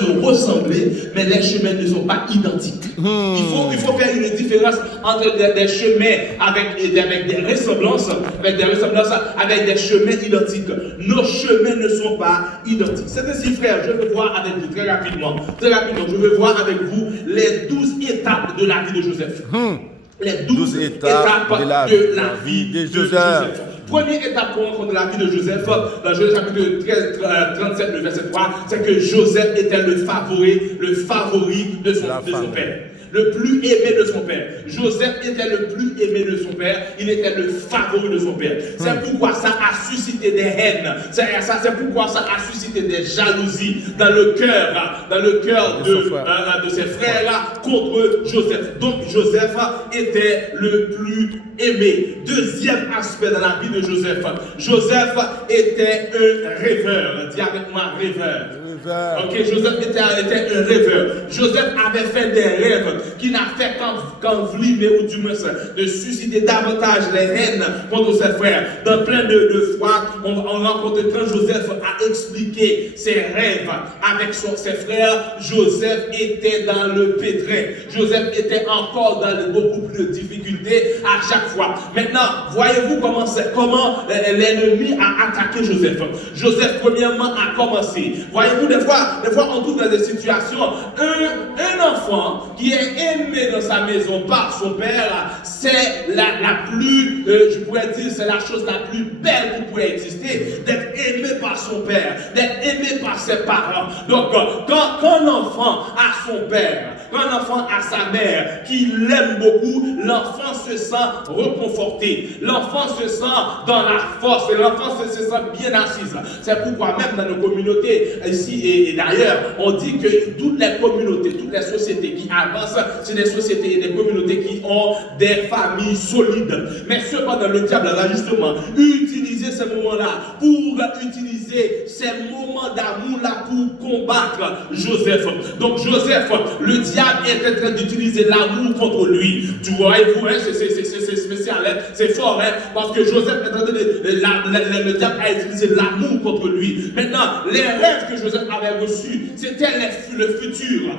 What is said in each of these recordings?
se ressembler, mais les chemins ne sont pas identiques. Il faut faire une différence entre des chemins avec des ressemblances, avec des chemins identiques. Nos chemins ne sont pas identiques. C'est ainsi, frère, je veux voir avec vous très rapidement, je veux voir avec vous les 12 étapes de la vie de Joseph. Les 12 étapes de la vie de Joseph. Première étape qu'on rencontre de la vie de Joseph, dans Genèse chapitre 37, le verset 3, c'est que Joseph était le favori de son père. Le plus aimé de son père. Joseph était le plus aimé de son père. Il était le favori de son père. C'est pourquoi ça a suscité des haines. C'est pourquoi ça a suscité des jalousies dans le cœur de ses frères contre Joseph. Donc Joseph était le plus aimé. Deuxième aspect dans la vie de Joseph. Joseph était un rêveur. Dis avec moi, rêveur. Ok, Joseph était un rêveur. Joseph avait fait des rêves qui n'a fait qu'envenimer ou du moins de susciter davantage les haines contre ses frères. Dans plein de fois, on rencontre quand Joseph a expliqué ses rêves avec ses frères, Joseph était dans le pétrin. Joseph était encore dans beaucoup plus de difficultés à chaque fois. Maintenant, voyez-vous comment l'ennemi a attaqué Joseph. Joseph, premièrement, a commencé. Voyez-vous, des fois, on trouve dans des situations, un enfant qui est aimé dans sa maison par son père, c'est la plus, je pourrais dire, c'est la chose la plus belle qui pourrait exister, d'être aimé par son père, d'être aimé par ses parents. Donc, quand un enfant a son père, quand un enfant a sa mère, qui l'aime beaucoup, l'enfant se sent reconforté, l'enfant se sent dans la force, et l'enfant se sent bien assise. C'est pourquoi même dans nos communautés, ici et d'ailleurs, on dit que toutes les communautés, toutes les sociétés qui avancent, c'est des sociétés et des communautés qui ont des familles solides. Mais cependant, le diable va justement utiliser ces moments-là pour utiliser ces moments d'amour-là pour combattre Joseph. Donc Joseph, le diable est en train d'utiliser l'amour contre lui. Tu vois, c'est spécial, hein? C'est fort, hein? Parce que Joseph est en train le diable a utilisé l'amour contre lui. Maintenant, les rêves que Joseph avait reçus, c'était le futur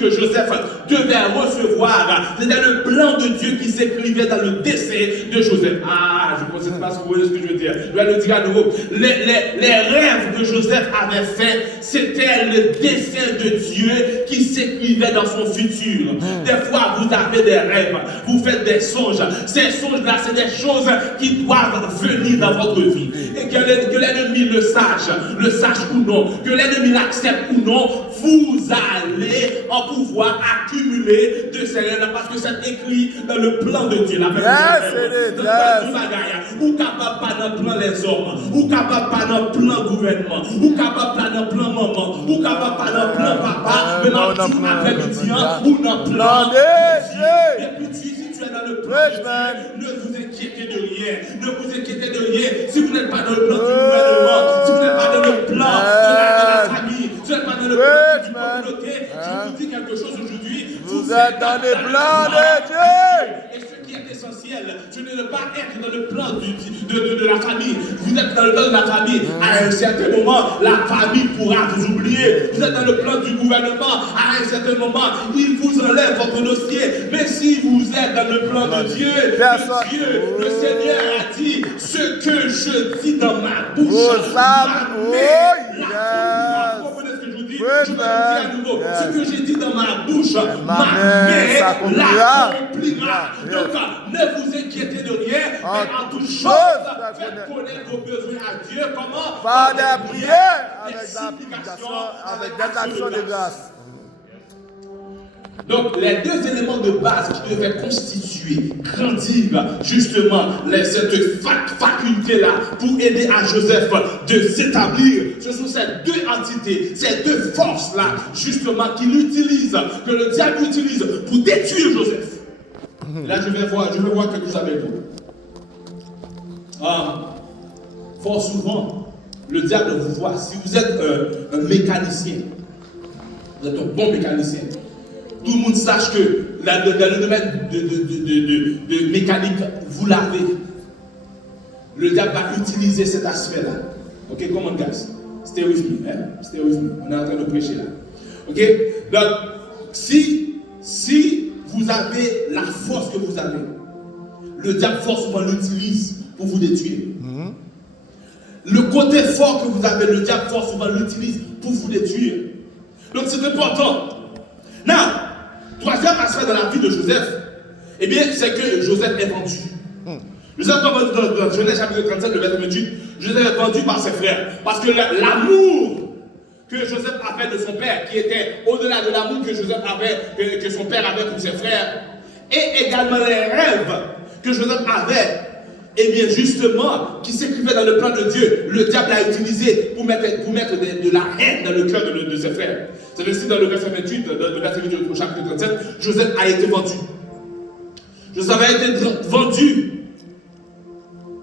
que Joseph devait recevoir. C'était le plan de Dieu qui s'écrivait dans le dessein de Joseph. Ah, je ne sais pas si vous voyez ce que je veux dire. Je vais le dire à nouveau. Les rêves que Joseph avait faits, c'était le dessein de Dieu qui s'écrivait dans son futur. Des fois, vous avez des rêves, vous faites des songes. Ces songes-là, c'est des choses qui doivent venir dans votre vie. Et que l'ennemi le sache ou non, que l'ennemi l'accepte ou non, vous allez en pouvoir accumuler de ces rêves parce que c'est écrit dans le plan de Dieu. Ou capable pas dans le plan les hommes, ou capable pas dans le plan gouvernement, ou capable pas dans le plan maman, ou capable pas dans le plan papa, mais dans le plan après-midi, ou dans le plan de Dieu. Et puis si tu es dans le plan de Dieu, ne vous inquiétez de rien. Ne vous inquiétez de rien. Si vous n'êtes pas dans le plan du gouvernement, si vous n'êtes pas dans le plan de la famille, si vous n'êtes pas dans le plan de la communauté, je vous dis quelque chose aujourd'hui. Vous êtes dans le plan de Dieu. Et ce qui est essentiel, ce n'est pas être dans le plan de la famille. Vous êtes dans le plan de la famille. À un certain moment, la famille pourra vous oublier. Vous êtes dans le plan du gouvernement. À un certain moment, il vous enlève votre dossier. Mais si vous êtes dans le plan de Dieu, le Seigneur a dit ce que je dis dans ma bouche. Je vais le dire à nouveau. Ce que j'ai dit dans ma bouche, ma main l'accomplira. Donc, ne vous inquiétez de rien, mais en toute chose, faites connaître vos besoins à Dieu. Comment? Par des prières, avec des actions de grâce. Donc, les deux éléments de base qui devaient constituer, grandir justement cette faculté-là pour aider à Joseph de s'établir, ce sont ces deux entités, ces deux forces-là, justement, qu'il utilise, que le diable utilise pour détruire Joseph. Là, je vais voir quelque chose avec vous. Fort souvent, le diable vous voit. Si vous êtes un mécanicien, vous êtes un bon mécanicien, tout le monde sache que dans le domaine de mécanique, vous l'avez. Le diable va utiliser cet aspect-là. Ok, come on guys. Stay with me. Stay with me. On est en train de prêcher là. Ok? Donc, si vous avez la force que vous avez, le diable forcément l'utilise pour vous détruire. Le côté fort que vous avez, le diable forcément l'utilise pour vous détruire. Donc c'est important. Now, troisième aspect de la vie de Joseph, eh bien, c'est que Joseph est vendu. Joseph est vendu dans Genèse chapitre 37, le verset 28. Joseph est vendu par ses frères. Parce que l'amour que Joseph avait de son père, qui était au-delà de l'amour que Joseph avait, que son père avait pour ses frères, et également les rêves que Joseph avait, et bien justement, qui s'écrivait dans le plan de Dieu, le diable l'a utilisé pour mettre de la haine dans le cœur de ses frères. C'est ainsi dans le verset 28, dans le verset 28 au chapitre 37, Joseph a été vendu. Joseph a été vendu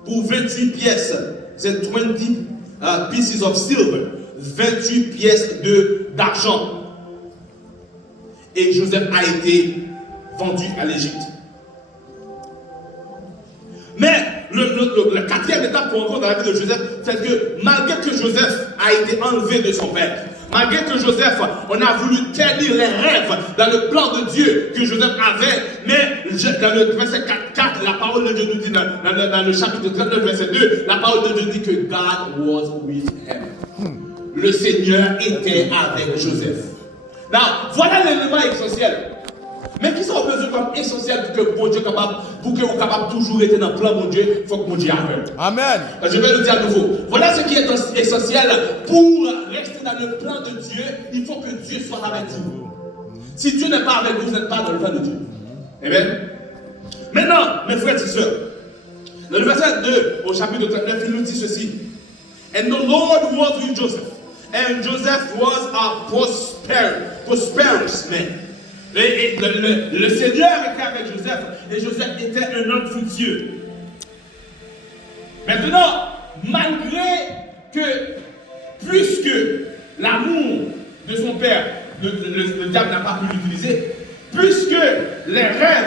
pour 28 pièces, c'est 20 pieces of silver, 28 pièces d'argent. Et Joseph a été vendu à l'Égypte. Mais la quatrième étape qu'on rencontre dans la vie de Joseph, c'est que malgré que Joseph a été enlevé de son père, malgré que Joseph, on a voulu ternir les rêves dans le plan de Dieu que Joseph avait, mais dans le verset 4, la parole de Dieu nous dit, dans le chapitre 39, verset 2, la parole de Dieu dit que God was with him. Le Seigneur était avec Joseph. Now, voilà l'élément essentiel. Mais qui sont besoin comme essentiel pour que bon Dieu capable, pour que vous capable toujours être dans le plan de mon Dieu, il faut que mon Dieu avec. Amen. Je vais le dire à nouveau. Voilà ce qui est essentiel pour rester dans le plan de Dieu. Il faut que Dieu soit avec vous. Si Dieu n'est pas avec vous, vous n'êtes pas dans le plan de Dieu. Amen. Maintenant, mes frères et sœurs, dans le verset 2 au chapitre 39, il nous dit ceci. And the Lord was with Joseph. And Joseph was a prosperous man. Et le Seigneur était avec Joseph, et Joseph était un homme fructueux. Maintenant, malgré que, puisque l'amour de son père, le diable n'a pas pu l'utiliser, puisque les rêves